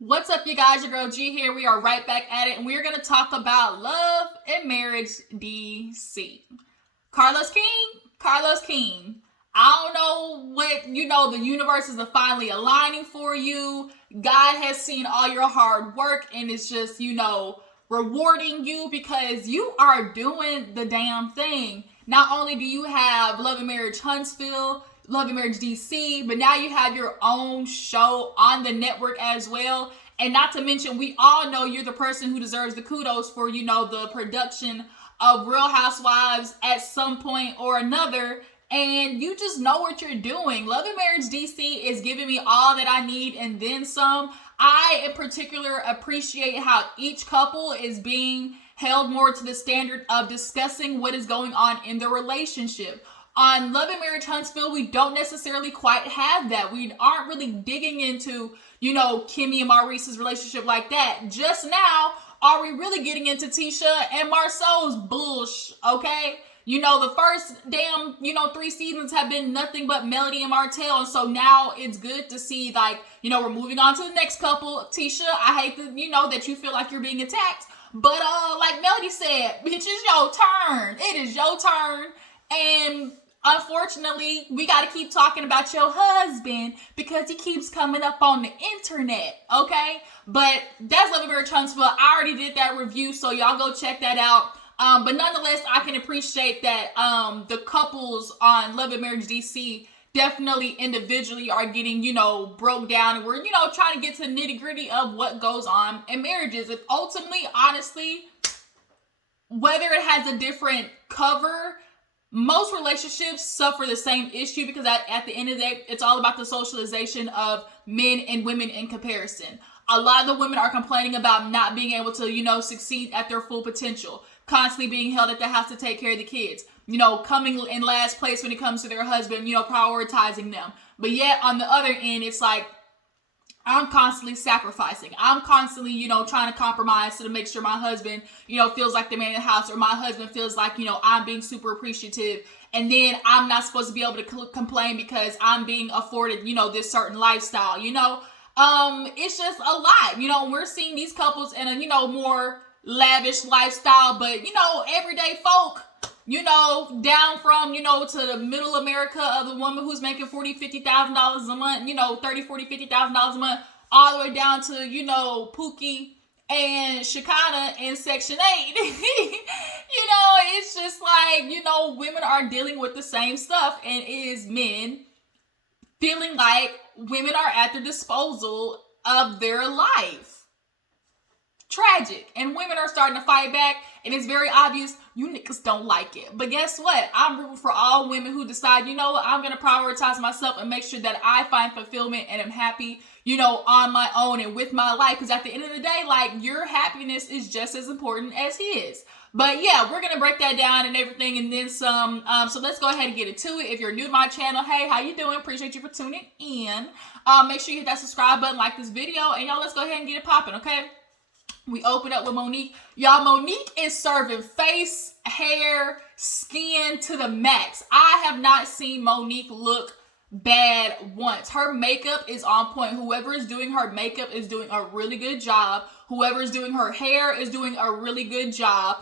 What's up, you guys? Your girl G here. We are right back at it, and we're going to talk about love and marriage DC. Carlos King. I don't know what, the universe is finally aligning for you. God has seen all your hard work and it's just, rewarding you because you are doing the damn thing. Not only do you have Love and Marriage Huntsville, Love and Marriage DC, but now you have your own show on the network as well. And not to mention, we all know you're the person who deserves the kudos for, the production of Real Housewives at some point or another. And you just know what you're doing. Love and Marriage DC is giving me all that I need and then some. I, in particular, appreciate how each couple is being held more to the standard of discussing what is going on in the relationship. On Love and Marriage Huntsville, we don't necessarily quite have that. We aren't really digging into, Kimmy and Maurice's relationship like that. Just now, are we really getting into Tisha and Marceau's bullshit, okay? The first damn, 3 seasons have been nothing but Melody and Martell. And so now it's good to see, we're moving on to the next couple. Tisha, I hate that, that you feel like you're being attacked. But, like Melody said, bitch, it's your turn. It is your turn. And unfortunately, we got to keep talking about your husband because he keeps coming up on the internet, okay? But that's Love and Marriage Huntsville. I already did that review, so y'all go check that out. But nonetheless, I can appreciate that the couples on Love and Marriage DC definitely individually are getting, broke down. And we're, trying to get to the nitty gritty of what goes on in marriages. And ultimately, honestly, whether it has a different cover, most relationships suffer the same issue because at the end of the day, it's all about the socialization of men and women in comparison. A lot of the women are complaining about not being able to, succeed at their full potential, constantly being held at the house to take care of the kids, coming in last place when it comes to their husband, prioritizing them. But yet on the other end, it's like, I'm constantly sacrificing. I'm constantly, trying to compromise to make sure my husband, feels like the man in the house, or my husband feels like, I'm being super appreciative. And then I'm not supposed to be able to complain because I'm being afforded, this certain lifestyle, it's just a lot. We're seeing these couples in a, more lavish lifestyle, but, everyday folk, down from, to the middle America of the woman who's making $40,000, $50,000 a month, $30,000, $40,000, $50,000 a month, all the way down to, Pookie and Shekinah in Section 8. It's just like, women are dealing with the same stuff, and it is men feeling like women are at the disposal of their life. Tragic. And women are starting to fight back, and it's very obvious you niggas don't like it. But guess what? I'm rooting for all women who decide, I'm going to prioritize myself and make sure that I find fulfillment and am happy, on my own and with my life. Because at the end of the day, your happiness is just as important as his. But yeah, we're going to break that down and everything and then some. So let's go ahead and get into it. If you're new to my channel, hey, how you doing? Appreciate you for tuning in. Make sure you hit that subscribe button, like this video, and y'all, let's go ahead and get it popping, okay? We open up with Monique. Y'all, Monique is serving face, hair, skin to the max. I have not seen Monique look bad once. Her makeup is on point. Whoever is doing her makeup is doing a really good job. Whoever is doing her hair is doing a really good job.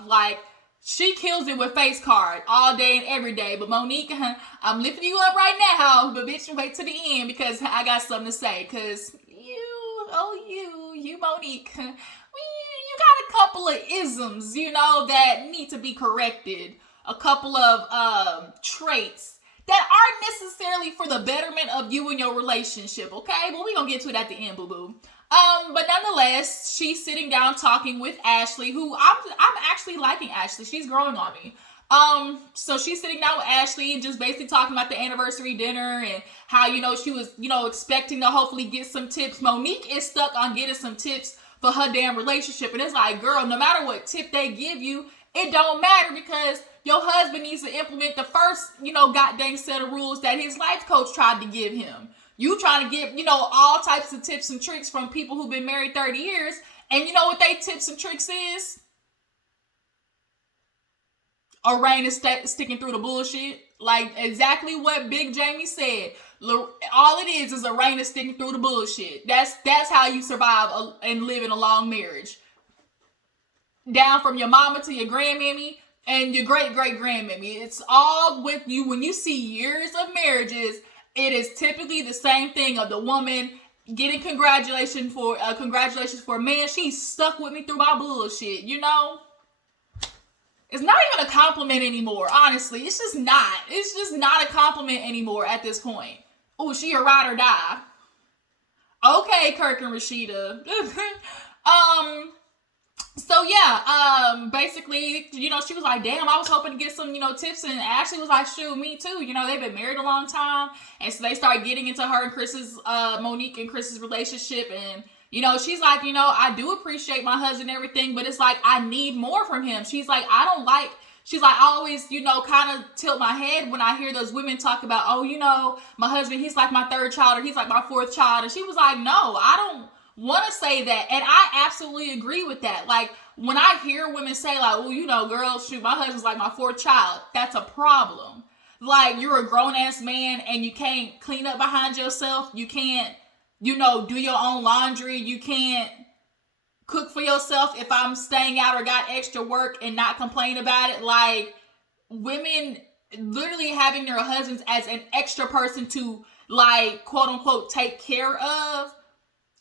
She kills it with face card all day and every day. But Monique, I'm lifting you up right now. But bitch, wait to the end because I got something to say. Because you Monique, you got a couple of isms, that need to be corrected. A couple of traits that aren't necessarily for the betterment of you and your relationship, okay? But we're going to get to it at the end, boo-boo. But nonetheless, she's sitting down talking with Ashley, who I'm actually liking Ashley. She's growing on me. So she's sitting down with Ashley and just basically talking about the anniversary dinner and how, she was, expecting to hopefully get some tips. Monique is stuck on getting some tips for her damn relationship. And it's like, girl, no matter what tip they give you, it don't matter because your husband needs to implement the first, goddamn set of rules that his life coach tried to give him. You trying to get, all types of tips and tricks from people who've been married 30 years. And you know what they tips and tricks is? Erana is sticking through the bullshit. Like exactly what Big Jamie said. All it is a rain sticking through the bullshit. That's how you survive and live in a long marriage. Down from your mama to your grandmammy and your great-great-grandmammy. It's all with you. When you see years of marriages, it is typically the same thing of the woman getting congratulations for a man. She stuck with me through my bullshit, you know? It's not even a compliment anymore, honestly. It's just not. It's just not a compliment anymore at this point. Oh, she a ride or die. Okay, Kirk and Rashida. So yeah, basically, you know, she was like, damn, I was hoping to get some, you know, tips. And Ashley was like, shoot, me too. You know, they've been married a long time. And so they started getting into her and Chris's, Monique and Chris's relationship. And, you know, she's like, you know, I do appreciate my husband and everything, but it's like, I need more from him. She's like, she's like, I always, you know, kind of tilt my head when I hear those women talk about, oh, you know, my husband, he's like my third child or he's like my fourth child. And she was like, no, I don't want to say that. And I absolutely agree with that. Like, when I hear women say like, well, you know, girl, shoot, my husband's like my fourth child, that's a problem. Like, you're a grown-ass man and you can't clean up behind yourself. You can't, you know, do your own laundry. You can't cook for yourself if I'm staying out or got extra work and not complain about it. Like, women literally having their husbands as an extra person to, like, quote unquote, take care of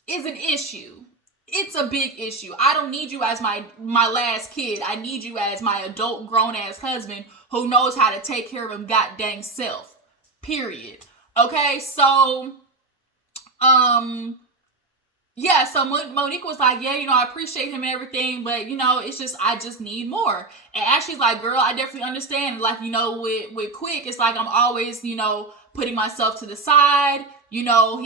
is an issue. It's a big issue. I don't need you as my last kid. I need you as my adult grown-ass husband who knows how to take care of him goddamn self. Period. Okay, so, yeah, so Monique was like, yeah, you know, I appreciate him and everything, but, you know, it's just, I just need more. And Ashley's like, girl, I definitely understand. Like, you know, with Quick, it's like I'm always, you know, putting myself to the side. You know,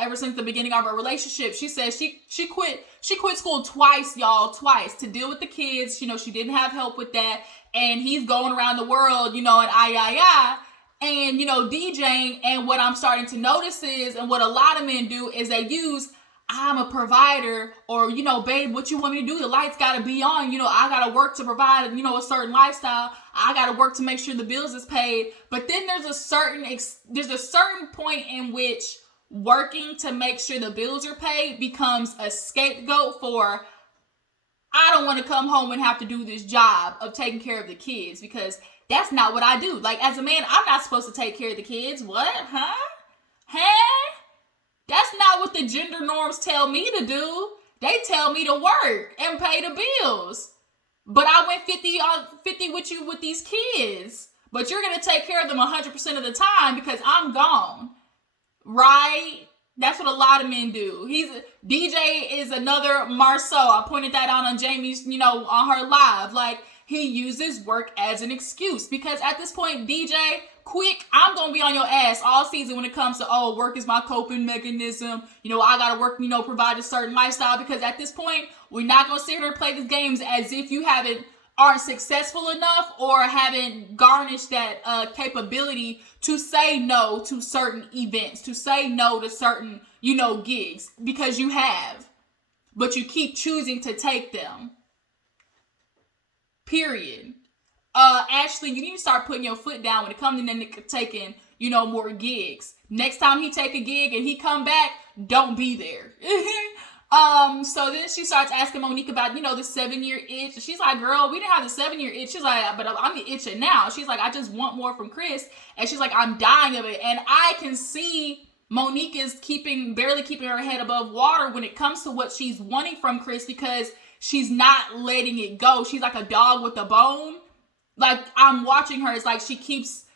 ever since the beginning of our relationship, she said she quit school twice, y'all, twice, to deal with the kids. You know, she didn't have help with that. And he's going around the world, you know, and, you know, DJing. And what I'm starting to notice is, and what a lot of men do, is they use, I'm a provider, or, you know, babe, what you want me to do? The lights got to be on. You know, I got to work to provide, you know, a certain lifestyle. I got to work to make sure the bills is paid. But then there's a certain point in which working to make sure the bills are paid becomes a scapegoat for, I don't want to come home and have to do this job of taking care of the kids, because that's not what I do. Like, as a man, I'm not supposed to take care of the kids. What? Huh? That's not what the gender norms tell me to do. They tell me to work and pay the bills. But I went 50 with you with these kids. But you're going to take care of them 100% of the time because I'm gone. Right? That's what a lot of men do. DJ is another Marceau. I pointed that out on Jamie's, you know, on her live. Like, he uses work as an excuse. Because at this point, DJ, Quick, I'm going to be on your ass all season when it comes to, oh, work is my coping mechanism. You know, I got to work, you know, provide a certain lifestyle. Because at this point, we're not going to sit here and play these games as if you aren't successful enough or haven't garnished that capability to say no to certain events, to say no to certain, you know, gigs. Because you have. But you keep choosing to take them. Period. Ashley, you need to start putting your foot down when it comes to taking, you know, more gigs. Next time he take a gig and he come back, don't be there. So then she starts asking Monique about, you know, the 7-year itch. She's like, girl, we didn't have the 7-year itch. She's like, but I'm itching now. She's like, I just want more from Chris. And she's like, I'm dying of it. And I can see Monique is barely keeping her head above water when it comes to what she's wanting from Chris, because she's not letting it go. She's like a dog with a bone. Like, I'm watching her. It's like she's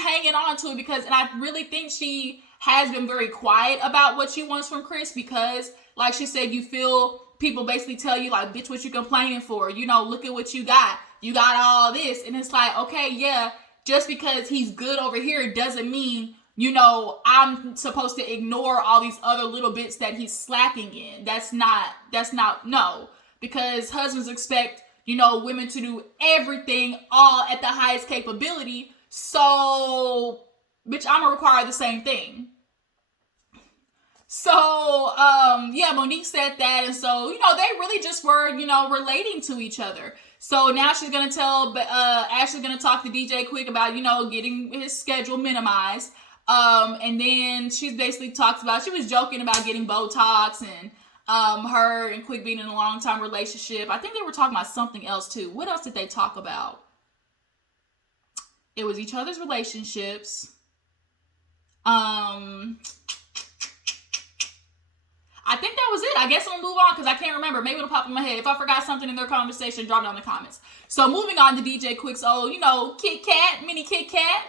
hanging on to it and I really think she has been very quiet about what she wants from Chris, because, like she said, you feel people basically tell you, like, bitch, what you complaining for? You know, look at what you got. You got all this. And it's like, okay, yeah, just because he's good over here doesn't mean, you know, I'm supposed to ignore all these other little bits that he's slacking in. That's not, no. Because husbands expect, you know, women to do everything all at the highest capability. So, bitch, I'm gonna require the same thing. So, yeah, Monique said that. And so, you know, they really just were, you know, relating to each other. So now she's going to tell, Ashley's going to talk to DJ Quick about, you know, getting his schedule minimized. And then she basically talks about, she was joking about getting Botox and her and Quick being in a long-time relationship. I think they were talking about something else too. What else did they talk about? It was each other's relationships. I think that was it. I guess I'll move on because I can't remember. Maybe it'll pop in my head. If I forgot something in their conversation, drop it down in the comments. So moving on to DJ Quick's old, Kit Kat, mini Kit Kat.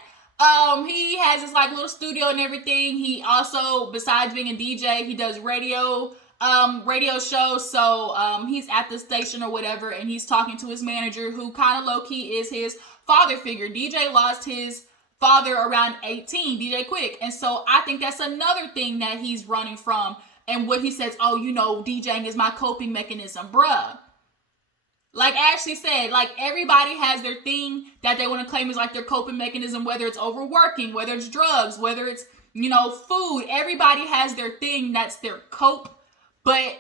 He has his like little studio and everything. He also, besides being a DJ, he does radio shows. So he's at the station or whatever, and he's talking to his manager, who kind of low key is his father figure. DJ lost his father around 18, DJ Quick, and so I think that's another thing that he's running from. And what he says, DJing is my coping mechanism, bruh. Like Ashley said, like everybody has their thing that they want to claim is like their coping mechanism, whether it's overworking, whether it's drugs, whether it's, food. Everybody has their thing that's their cope, but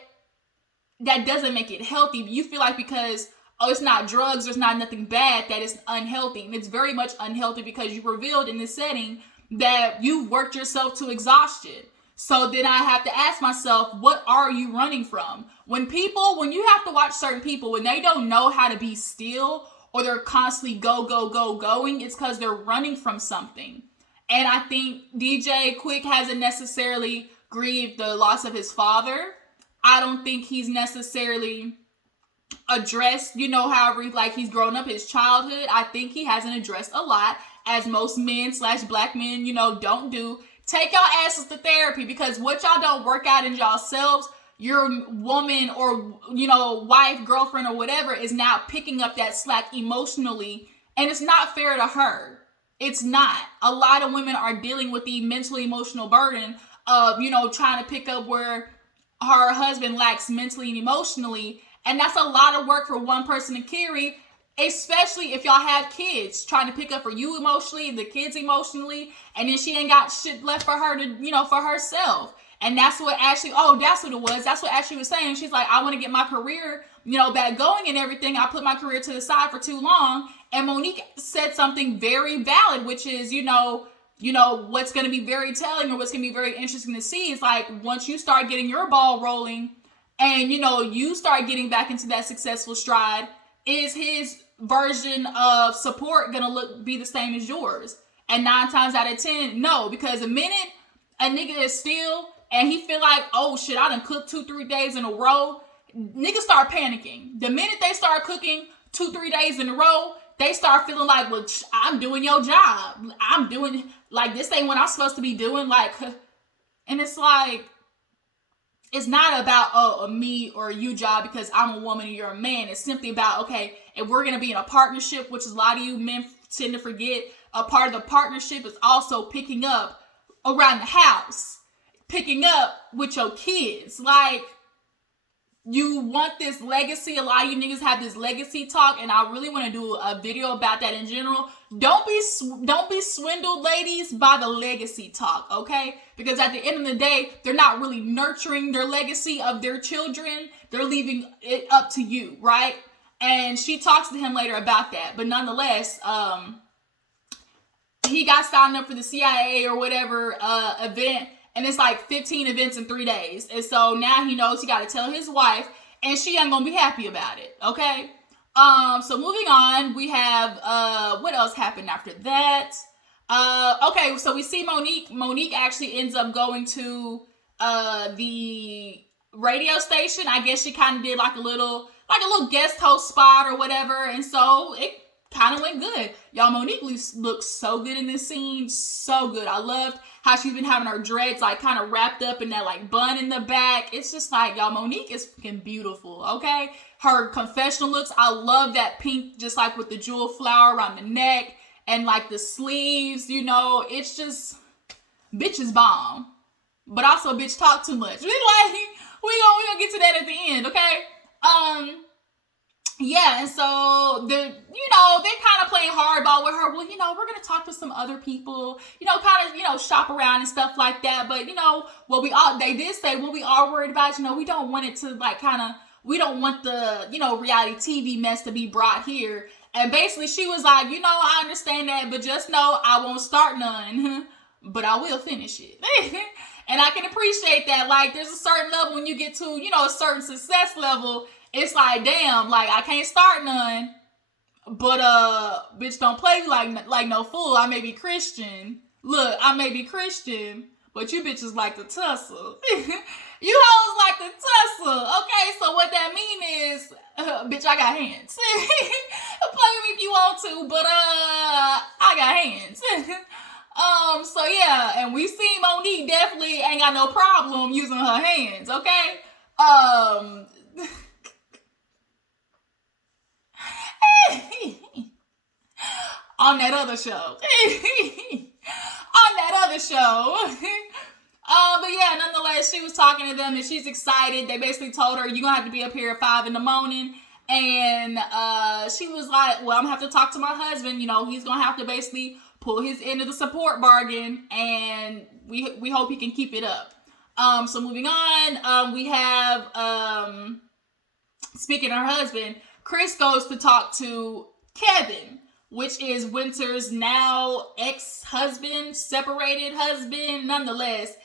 that doesn't make it healthy. You feel like because, it's not drugs, there's not nothing bad, that it's unhealthy. And it's very much unhealthy because you revealed in this setting that you've worked yourself to exhaustion. So then I have to ask myself, what are you running from? When you have to watch certain people, when they don't know how to be still or they're constantly going, it's because they're running from something. And I think DJ Quick hasn't necessarily grieved the loss of his father. I don't think he's necessarily addressed, however, like he's grown up his childhood. I think he hasn't addressed a lot, as most men / black men, don't do. Take y'all asses to therapy, because what y'all don't work out in y'all selves, your woman or, wife, girlfriend or whatever is now picking up that slack emotionally, and it's not fair to her. It's not. A lot of women are dealing with the mental emotional burden of, trying to pick up where her husband lacks mentally and emotionally, and that's a lot of work for one person to carry. Especially if y'all have kids, trying to pick up for you emotionally, the kids emotionally, and then she ain't got shit left for her to, for herself. And that's what Ashley, that's what it was. That's what Ashley was saying. She's like, I want to get my career, back going and everything. I put my career to the side for too long. And Monique said something very valid, which is, what's going to be very telling or what's going to be very interesting to see is like, once you start getting your ball rolling and, you start getting back into that successful stride, is his version of support gonna be the same as yours? And 9 times out of 10, no, because the minute a nigga is still and he feel like, oh shit, I done cooked 2-3 days in a row, niggas start panicking. The minute they start cooking 2-3 days in a row, they start feeling like, well, I'm doing your job. I'm doing, like, this ain't what I'm supposed to be doing. Like, and it's like, it's not about, a me or you job because I'm a woman and you're a man. It's simply about, okay, if we're going to be in a partnership, which a lot of you men tend to forget, a part of the partnership is also picking up around the house, picking up with your kids. Like, you want this legacy. A lot of you niggas have this legacy talk, and I really want to do a video about that in general. Don't be swindled, ladies, by the legacy talk, okay? Because at the end of the day, they're not really nurturing their legacy of their children. They're leaving it up to you, right? And she talks to him later about that. But nonetheless, he got signed up for the CIA or whatever event, and it's like 15 events in 3 days. And so now he knows he got to tell his wife, and she ain't gonna be happy about it, okay? So moving on, we have, what else happened after that? Okay, so we see Monique actually ends up going to, the radio station. I guess she kind of did like a little guest host spot or whatever. And so it kind of went good. Y'all, Monique looks so good in this scene. So good. I loved how she's been having her dreads like kind of wrapped up in that like bun in the back. It's just like, y'all, Monique is fucking beautiful, okay? Her confessional looks, I love that pink, just like with the jewel flower around the neck and like the sleeves, it's just, bitch is bomb. But also, bitch talk too much. We gonna get to that at the end, okay? Yeah, and so they're kind of playing hardball with her. Well, we're going to talk to some other people, kind of, shop around and stuff like that. But, they did say what we are worried about, we don't want it to like we don't want the, reality TV mess to be brought here. And basically she was like, I understand that, but just know I won't start none. but I will finish it. And I can appreciate that. Like, there's a certain level when you get to, a certain success level, it's like, damn, like, I can't start none. But, bitch, don't play me like no fool. I may be Christian. Look, I may be Christian, but you bitches like to tussle. You hoes like to tussle. Okay, so what that mean is, bitch, I got hands. Play with me if you want to, but, I got hands. So yeah, and we see Monique definitely ain't got no problem using her hands, okay? On that other show. But yeah, nonetheless, she was talking to them and she's excited. They basically told her, you're gonna have to be up here at 5 a.m. And she was like, well, I'm gonna have to talk to my husband. He's gonna have to basically pull his end of the support bargain, and we hope he can keep it up. So moving on, we have, speaking of her husband, Chris goes to talk to Kevin, which is Winter's now ex-husband, separated husband, nonetheless.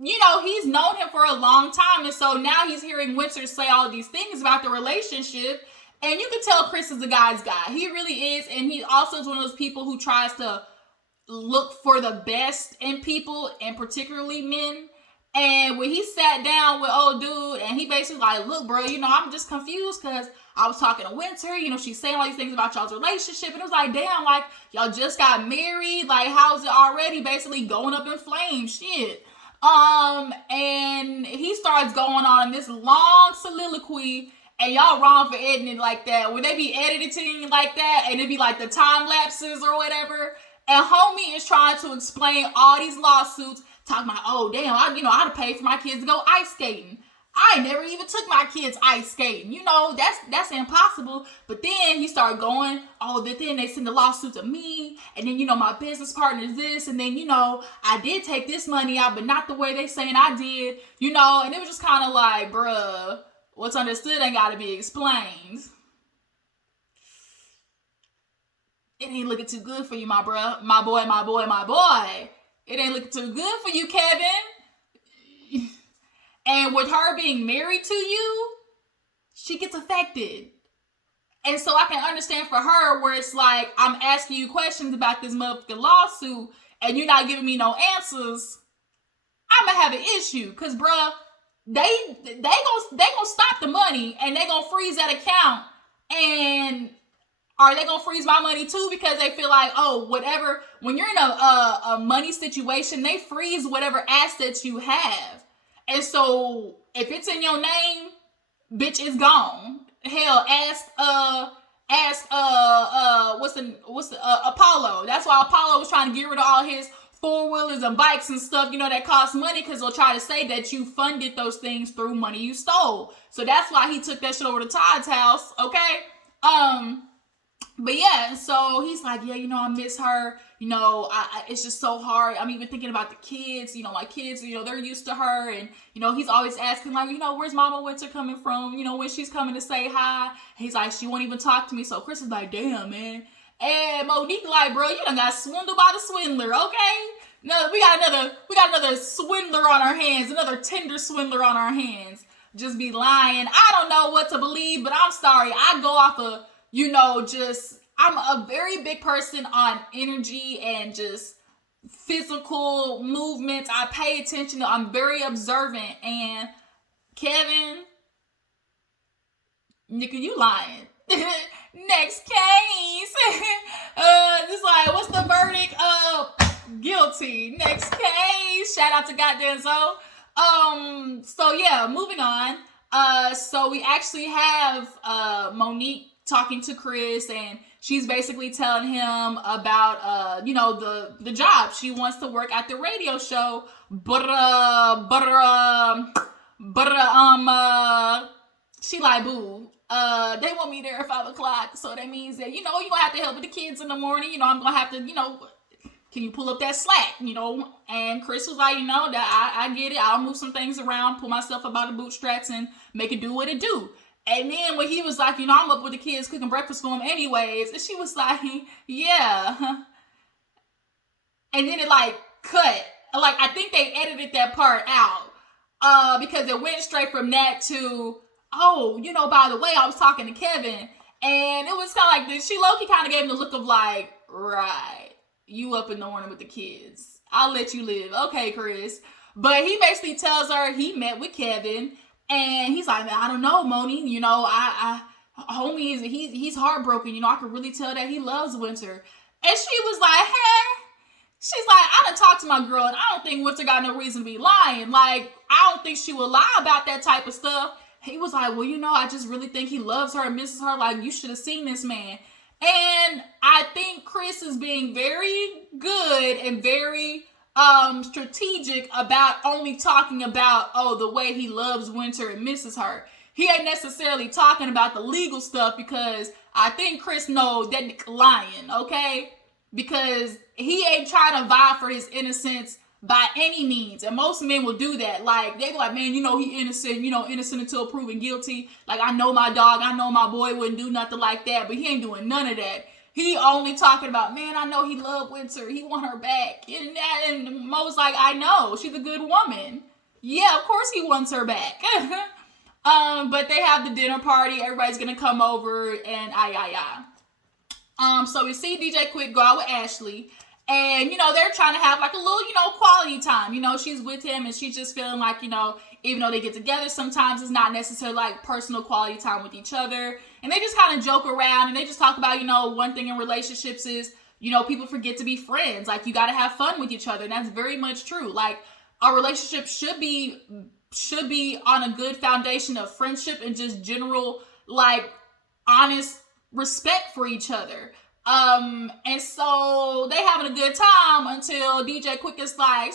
He's known him for a long time, and so now he's hearing Winter say all these things about the relationship, and you can tell Chris is the guy's guy. He really is, and he also is one of those people who tries to look for the best in people, and particularly men. And when he sat down with old dude, and he basically like, look, bro, I'm just confused because I was talking to Winter, she's saying all these things about y'all's relationship, and it was like, damn, like, y'all just got married, like, how's it already basically going up in flames? Shit. And he starts going on this long soliloquy, and y'all wrong for editing it like that. When they be editing like that, and it be like the time lapses or whatever, and homie is trying to explain all these lawsuits, talking about, oh, damn, I'd have paid for my kids to go ice skating. I never even took my kids ice skating. That's impossible. But then he started going, oh, then they send the lawsuit to me. And then, my business partner is this. And then, I did take this money out, but not the way they saying I did. And it was just kind of like, bruh, what's understood ain't got to be explained. It ain't looking too good for you, my bruh. My boy. It ain't looking too good for you, Kevin. And with her being married to you, she gets affected. And so I can understand for her where it's like, I'm asking you questions about this motherfucking lawsuit and you're not giving me no answers. I'm going to have an issue. Because, bruh, they gonna stop the money and they gonna freeze that account. And are they gonna freeze my money too? Because they feel like, oh, whatever. When you're in a money situation, they freeze whatever assets you have. And so if it's in your name, bitch, it's gone. Hell, ask Apollo. That's why Apollo was trying to get rid of all his 4-wheelers and bikes and stuff, that cost money, because they'll try to say that you funded those things through money you stole. So that's why he took that shit over to Todd's house, okay? But yeah, so he's like, yeah, I miss her. It's just so hard. I'm even thinking about the kids. My kids, they're used to her. And, he's always asking, like, where's Mama Winter coming from? When she's coming to say hi. He's like, she won't even talk to me. So Chris is like, damn, man. And Monique like, bro, you done got swindled by the swindler, okay? No, we got another swindler on our hands. Another Tinder swindler on our hands. Just be lying. I don't know what to believe, but I'm sorry. I go off of, I'm a very big person on energy and just physical movements. I pay attention I'm very observant. And Kevin, nigga, you lying. Next case. It's like, what's the verdict? Guilty. Next case. Shout out to goddamn Zoe. So yeah, moving on. So we actually have Monique talking to Chris, and she's basically telling him about the job. She wants to work at the radio show, but she like, boo, they want me there at 5 o'clock, so that means that you're gonna have to help with the kids in the morning. I'm gonna have to, can you pull up that slack? And Chris was like, that I get it. I'll move some things around, pull myself up out the bootstraps, and make it do what it do. And then when he was like, I'm up with the kids cooking breakfast for them anyways. And she was like, yeah. And then it like cut. Like, I think they edited that part out. Because it went straight from that to, oh, you know, by the way, I was talking to Kevin, and it was kind of like this. She low-key kind of gave him the look of like, right, you up in the morning with the kids. I'll let you live. Okay, Chris. But he basically tells her he met with Kevin, and he's like, I don't know, Moni, you know, homie, he's heartbroken. You know, I could really tell that he loves Winter. And she was like, hey. She's like, I done talked to my girl, and I don't think Winter got no reason to be lying. Like, I don't think she would lie about that type of stuff. He was like, well, you know, I just really think he loves her and misses her. Like, you should have seen this man. And I think Chris is being very good and very strategic about only talking about, oh, the way he loves Winter and misses her. He ain't necessarily talking about the legal stuff, because I think Chris knows that nigga lying, okay? Because he ain't trying to vie for his innocence by any means. And most men will do that. Like, they be like, man, you know, he innocent, you know, innocent until proven guilty. Like, I know my dog, I know my boy wouldn't do nothing like that, but he ain't doing none of that. He only talking about, man, I know he loved Winter, he want her back. And Mo's like, I know, she's a good woman. Yeah, of course he wants her back. But they have the dinner party, everybody's gonna come over, and so we see DJ Quick go out with Ashley, and, you know, they're trying to have like a little, you know, quality time. You know, she's with him, and she's just feeling like, you know, even though they get together, sometimes it's not necessarily like personal quality time with each other. And they just kind of joke around, and they just talk about, you know, one thing in relationships is, you know, people forget to be friends. Like, you got to have fun with each other, and that's very much true. Like, a relationship should be on a good foundation of friendship and just general, like, honest respect for each other. And so they having a good time until DJ Quick is like,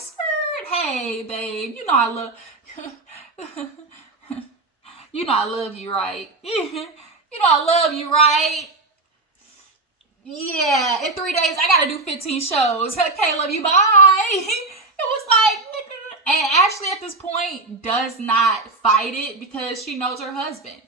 hey, babe, you know I love you know I love you, right? You know I love you, right? Yeah, in 3 days I gotta do 15 shows. Okay, love you, bye. It was like, nigga. And Ashley at this point does not fight it because she knows her husband.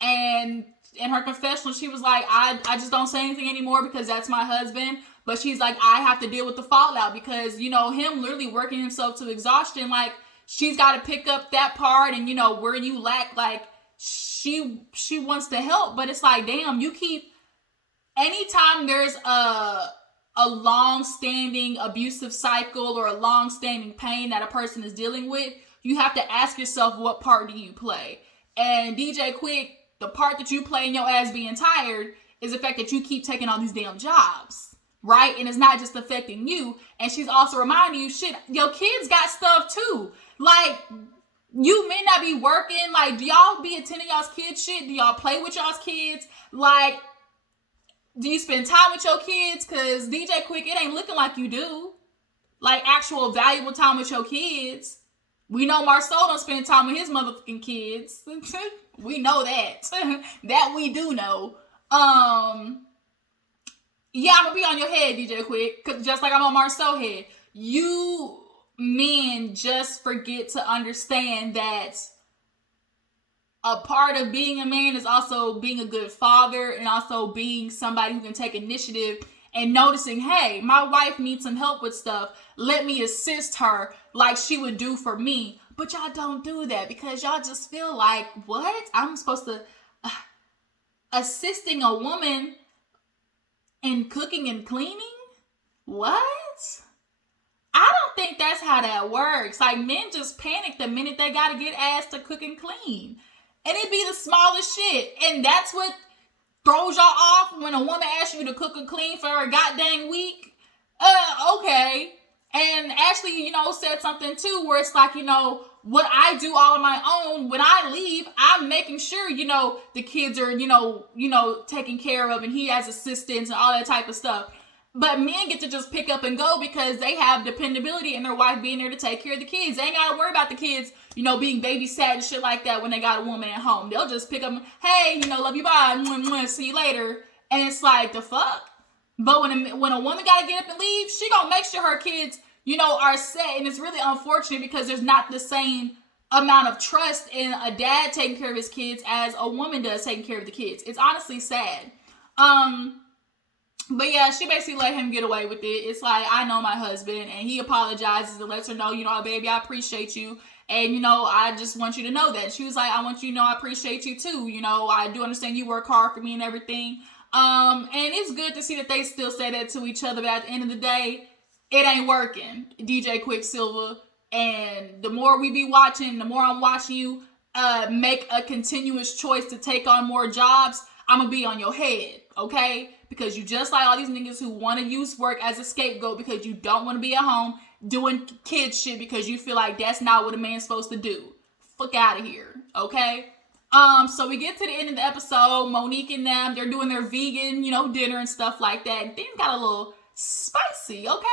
And in her confessional, she was like, I just don't say anything anymore because that's my husband. But she's like, I have to deal with the fallout because, you know, him literally working himself to exhaustion. Like, she's got to pick up that part, and, you know, where you lack, like, she wants to help. But it's like, damn, you keep, anytime there's a long-standing abusive cycle or a long-standing pain that a person is dealing with, you have to ask yourself, what part do you play? And DJ Quick, the part that you play in your ass being tired is the fact that you keep taking all these damn jobs, right? And it's not just affecting you. And she's also reminding you, shit, your kids got stuff too. Like, you may not be working. Like, do y'all be attending y'all's kids shit? Do y'all play with y'all's kids? Like, do you spend time with your kids? Because DJ Quick, it ain't looking like you do. Like, actual valuable time with your kids. We know Marceau don't spend time with his motherfucking kids. We know that. That we do know. Yeah, I'm gonna be on your head, DJ Quick. Cause just like I'm on Marceau's head. You men just forget to understand that a part of being a man is also being a good father and also being somebody who can take initiative and noticing, hey, my wife needs some help with stuff. Let me assist her like she would do for me. But y'all don't do that because y'all just feel like, what? I'm supposed to assisting a woman in cooking and cleaning? What? I don't think that's how that works. Like, men just panic the minute they gotta get asked to cook and clean. And it be the smallest shit. And that's what throws y'all off when a woman asks you to cook and clean for a goddamn week. Okay. And Ashley, you know, said something too where it's like, you know, what I do all on my own, when I leave, I'm making sure, you know, the kids are, you know, taken care of and he has assistants and all that type of stuff. But men get to just pick up and go because they have dependability and their wife being there to take care of the kids. They ain't got to worry about the kids, you know, being babysat and shit like that when they got a woman at home. They'll just pick up, hey, you know, love you, bye, see you later. And it's like, the fuck? But when a woman got to get up and leave, she gonna make sure her kids, you know, are set. And it's really unfortunate because there's not the same amount of trust in a dad taking care of his kids as a woman does taking care of the kids. It's honestly sad. But yeah, she basically let him get away with it. It's like, I know my husband, and he apologizes and lets her know, baby, I appreciate you. And, I just want you to know that. She was like, I want you to know I appreciate you too. I do understand you work hard for me and everything. And it's good to see that they still say that to each other. But at the end of the day, it ain't working, DJ Quicksilver. And the more we be watching, the more I'm watching you make a continuous choice to take on more jobs, I'm going to be on your head, okay? Because you just like all these niggas who want to use work as a scapegoat because you don't want to be at home doing kid shit because you feel like that's not what a man's supposed to do. Fuck out of here, okay? So we get to the end of the episode. Monique and them, they're doing their vegan, dinner and stuff like that. And things got a little spicy, okay?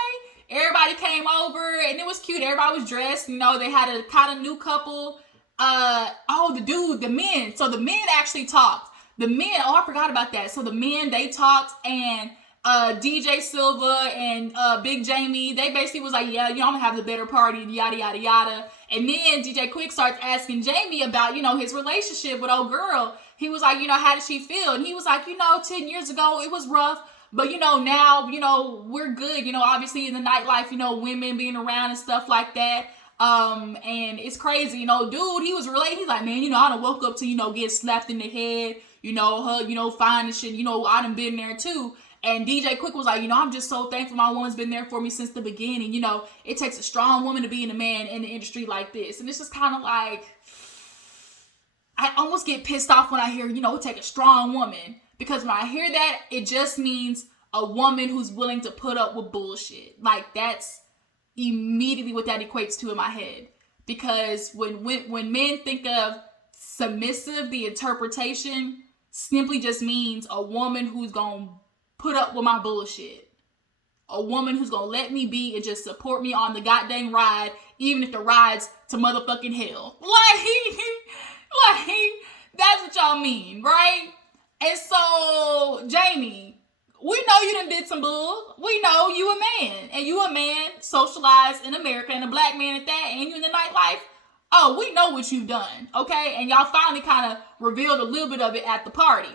Everybody came over and it was cute. Everybody was dressed. They had a kind of new couple. The men. So the men actually talked. The men, I forgot about that. So the men, they talked, and DJ Silva and Big Jamie, they basically was like, yeah, I'm gonna have the better party, yada, yada, yada. And then DJ Quick starts asking Jamie about, his relationship with old girl. He was like, how did she feel? And he was like, 10 years ago, it was rough. But, now, we're good. Obviously in the nightlife, women being around and stuff like that. And it's crazy, dude, he was related. He's like, man, I done woke up to, get slapped in the head, her, fine and shit, I done been there too. And DJ Quick was like, I'm just so thankful my woman's been there for me since the beginning. It takes a strong woman to be a man in the industry like this. And it's just kind of like, I almost get pissed off when I hear, it take a strong woman. Because when I hear that, it just means a woman who's willing to put up with bullshit. Like, that's immediately what that equates to in my head. Because when men think of submissive, the interpretation simply just means a woman who's gonna put up with my bullshit. A woman who's gonna let me be and just support me on the goddamn ride, even if the ride's to motherfucking hell. Like, that's what y'all mean, right? And so, Jamie, we know you done did some bull. We know you a man. And you a man socialized in America, and a black man at that, and you in the nightlife. Oh, we know what you've done, okay? And y'all finally kind of revealed a little bit of it at the party.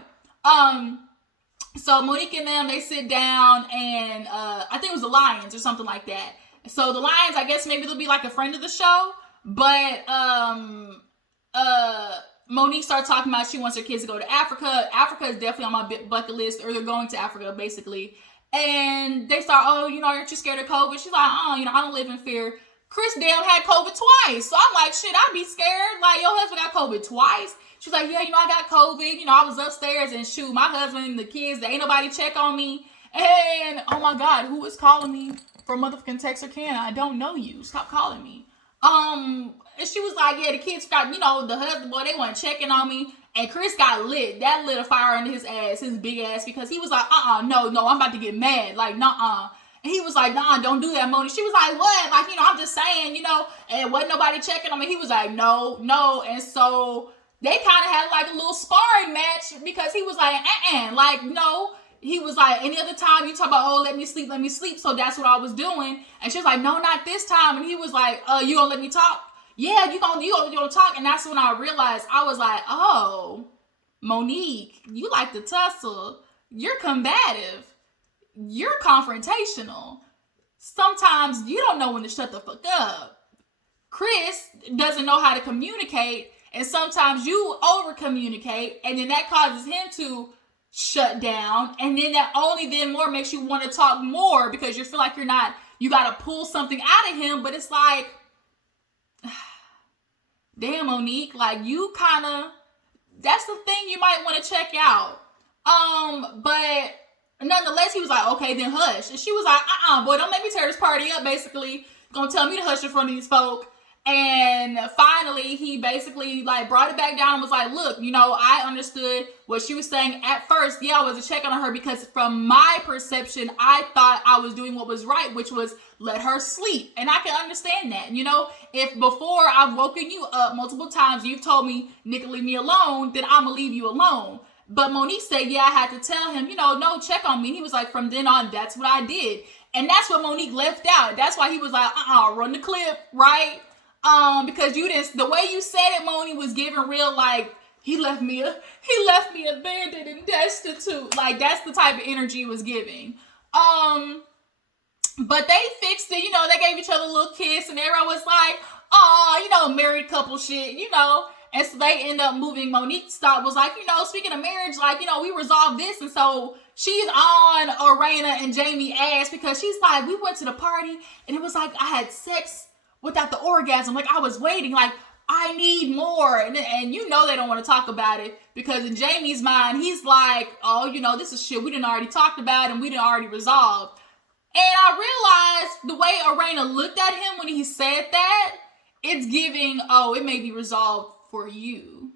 So Monique and them, they sit down, and I think it was the Lions or something like that. So the Lions, I guess maybe they'll be like a friend of the show, but Monique started talking about she wants her kids to go to Africa. Africa is definitely on my bucket list, or they're going to Africa, basically. And they start, aren't you scared of COVID? She's like, I don't live in fear. Chris damn had COVID twice. So I'm like, shit, I'd be scared. Like, your husband got COVID twice? She's like, yeah, I got COVID. I was upstairs, and shoot, my husband and the kids, they ain't nobody check on me. And, oh my God, who is calling me from motherfucking Texarkana? I don't know you. Stop calling me. And she was like, yeah, the kids got, the husband, boy, they weren't checking on me. And Chris got lit. That lit a fire under his ass, his big ass, because he was like, no, I'm about to get mad. Like, nuh-uh. And he was like, nah, don't do that, Moni. She was like, what? Like, I'm just saying, and wasn't nobody checking on me. He was like, no. And so they kind of had like a little sparring match, because he was like, like, no. He was like, any other time you talk about, let me sleep. So that's what I was doing. And she was like, no, not this time. And he was like, you gonna let me talk? Yeah, you gonna talk. And that's when I realized, I was like, oh, Monique, you like to tussle. You're combative. You're confrontational. Sometimes you don't know when to shut the fuck up. Chris doesn't know how to communicate, and sometimes you over communicate, and then that causes him to shut down, and then that only then more makes you want to talk more, because you feel like you gotta pull something out of him. But it's like, damn, Monique, like, you kind of, that's the thing you might want to check out. But nonetheless, he was like, okay, then hush. And she was like, boy, don't make me tear this party up, basically. Gonna tell me to hush in front of these folk. And finally, he basically like brought it back down and was like, look, I understood what she was saying at first. Yeah, I was checking on her, because from my perception, I thought I was doing what was right, which was let her sleep. And I can understand that. If before I've woken you up multiple times, you've told me, Nick, leave me alone, then I'm gonna leave you alone. But Monique said, yeah, I had to tell him, no, check on me. And he was like, from then on, that's what I did. And that's what Monique left out. That's why he was like, run the clip, right? Because the way you said it, Moni, was giving real, like, he left me abandoned and destitute. Like, that's the type of energy it was giving. But they fixed it, they gave each other a little kiss, and everyone was like, oh, married couple shit, And so they end up moving. Monique was like, speaking of marriage, like, we resolved this. And so she's on Erana and Jamie ass because she's like, we went to the party and it was like I had sex without the orgasm. Like, I was waiting, like, I need more. And they don't want to talk about it because in Jamie's mind, he's like, oh, this is shit we done already talked about and we done already resolved. And I realized the way Erana looked at him when he said that, it's giving, it may be resolved for you,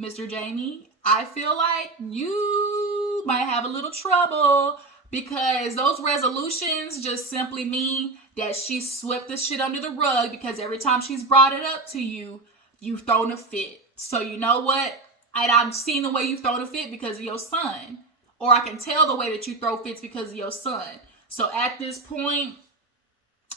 Mr. Jamie. I feel like you might have a little trouble because those resolutions just simply mean that she swept this shit under the rug because every time she's brought it up to you, you've thrown a fit. So you know what? I've seen the way you've thrown a fit because of your son. Or I can tell the way that you throw fits because of your son. So at this point,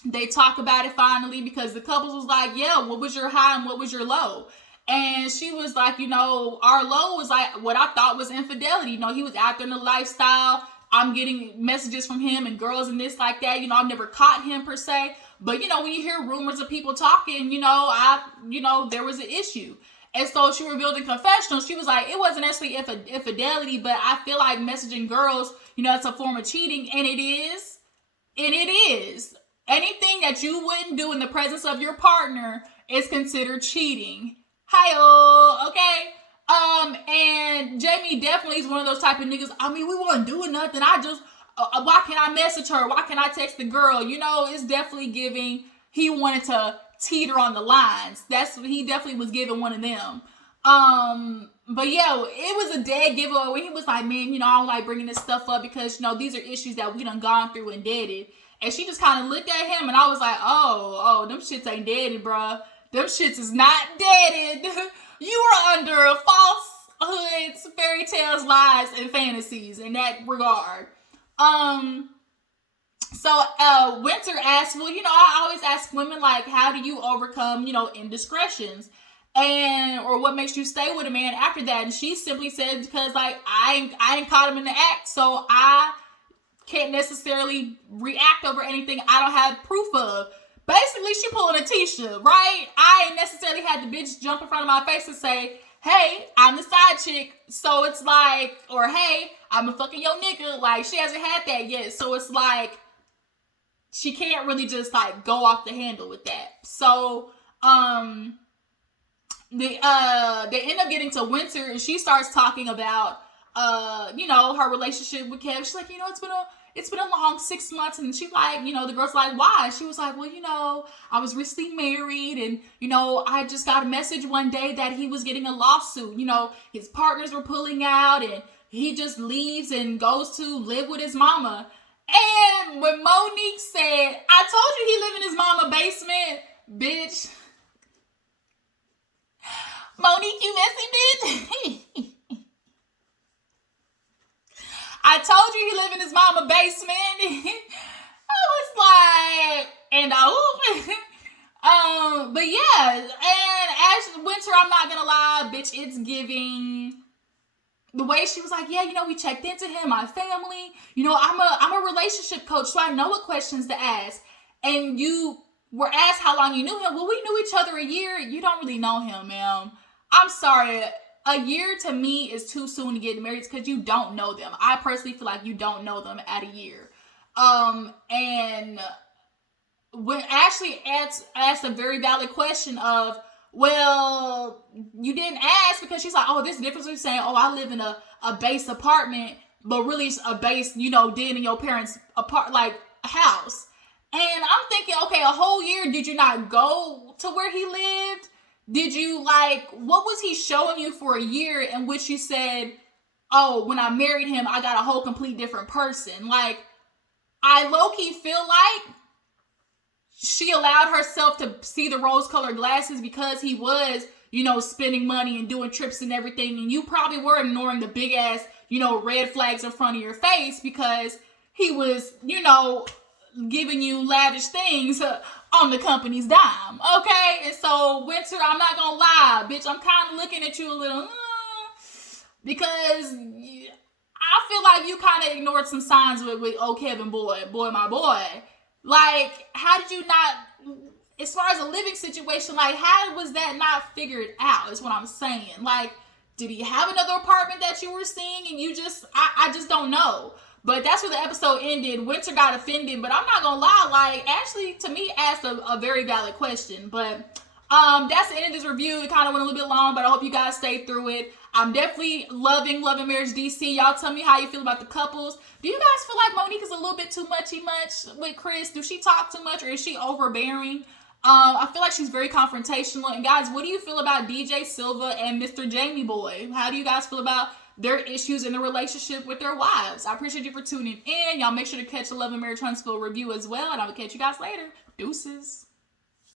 they talk about it finally because the couples was like, yeah, what was your high and what was your low? And she was like, our low was like what I thought was infidelity. He was out there in the lifestyle. I'm getting messages from him and girls and this like that. I've never caught him per se. But, when you hear rumors of people talking, there was an issue. And so she revealed in confessional, she was like, it wasn't necessarily infidelity, but I feel like messaging girls, it's a form of cheating. And it is. And it is. Anything that you wouldn't do in the presence of your partner is considered cheating. Hi-oh, okay? And Jamie definitely is one of those type of niggas. I mean, we wasn't doing nothing. I just, why can't I message her? Why can't I text the girl? It's definitely giving, he wanted to teeter on the lines. He definitely was giving one of them. But yeah, it was a dead giveaway when he was like, man, I don't like bringing this stuff up because, these are issues that we done gone through and deaded. And she just kind of looked at him and I was like, oh, them shits ain't deaded, bruh. Them shits is not deaded. You are under falsehoods, fairy tales, lies, and fantasies in that regard. So Winter asked, well, I always ask women, like, how do you overcome, indiscretions? Or what makes you stay with a man after that? And she simply said, because, like, I ain't caught him in the act, so I can't necessarily react over anything I don't have proof of. Basically, she pulling a Tisha, right? I ain't necessarily had the bitch jump in front of my face and say, hey, I'm the side chick. So it's like, or hey, I'm a fucking yo nigga. Like, she hasn't had that yet. So it's like, she can't really just like go off the handle with that. So, they end up getting to Winter and she starts talking about, her relationship with Kev. She's like, it's been a long 6 months. And she's like, the girl's like, why? She was like, well, I was recently married and, I just got a message one day that he was getting a lawsuit. His partners were pulling out and he just leaves and goes to live with his mama. And when Monique said, I told you he lived in his mama basement, bitch. Monique, you messy bitch. I told you he lived in his mama basement. I was like, and but yeah, and as Winter, I'm not gonna lie, bitch, it's giving the way she was like, yeah, we checked into him, my family, I'm a relationship coach, so I know what questions to ask. And you were asked how long you knew him. Well, we knew each other a year. You don't really know him, ma'am. I'm sorry. A year to me is too soon to get married because you don't know them. I personally feel like you don't know them at a year. And when Ashley asked a very valid question of, well, you didn't ask because she's like, oh, this difference between saying, oh, I live in a base apartment, but really it's a base, den in your parents' house. And I'm thinking, okay, a whole year, did you not go to where he lived? Did you, what was he showing you for a year in which you said, oh, when I married him, I got a whole complete different person? Like, I low-key feel like she allowed herself to see the rose-colored glasses because he was, spending money and doing trips and everything. And you probably were ignoring the big-ass, red flags in front of your face because he was, giving you lavish things on the company's dime, okay? And so, Winter, I'm not gonna lie, bitch, I'm kind of looking at you a little, because I feel like you kind of ignored some signs with oh Kevin boy my boy. Like, how did you not, as far as a living situation, like, how was that not figured out is what I'm saying. Like, did he have another apartment that you were seeing and you just, I just don't know. But that's where the episode ended. Winter got offended, but I'm not gonna lie, like, Ashley, to me, asked a very valid question. But that's the end of this review. It kind of went a little bit long, but I hope you guys stayed through it. I'm definitely loving Love and Marriage DC. Y'all tell me how you feel about the couples. Do you guys feel like Monique is a little bit too much with Chris? Do she talk too much, or is she overbearing? I feel like she's very confrontational. And guys, what do you feel about DJ Silva and Mr. Jamie Boy? How do you guys feel about their issues in the relationship with their wives? I appreciate you for tuning in. Y'all make sure to catch the Love and Marriage Huntsville review as well, and I will catch you guys later. Deuces.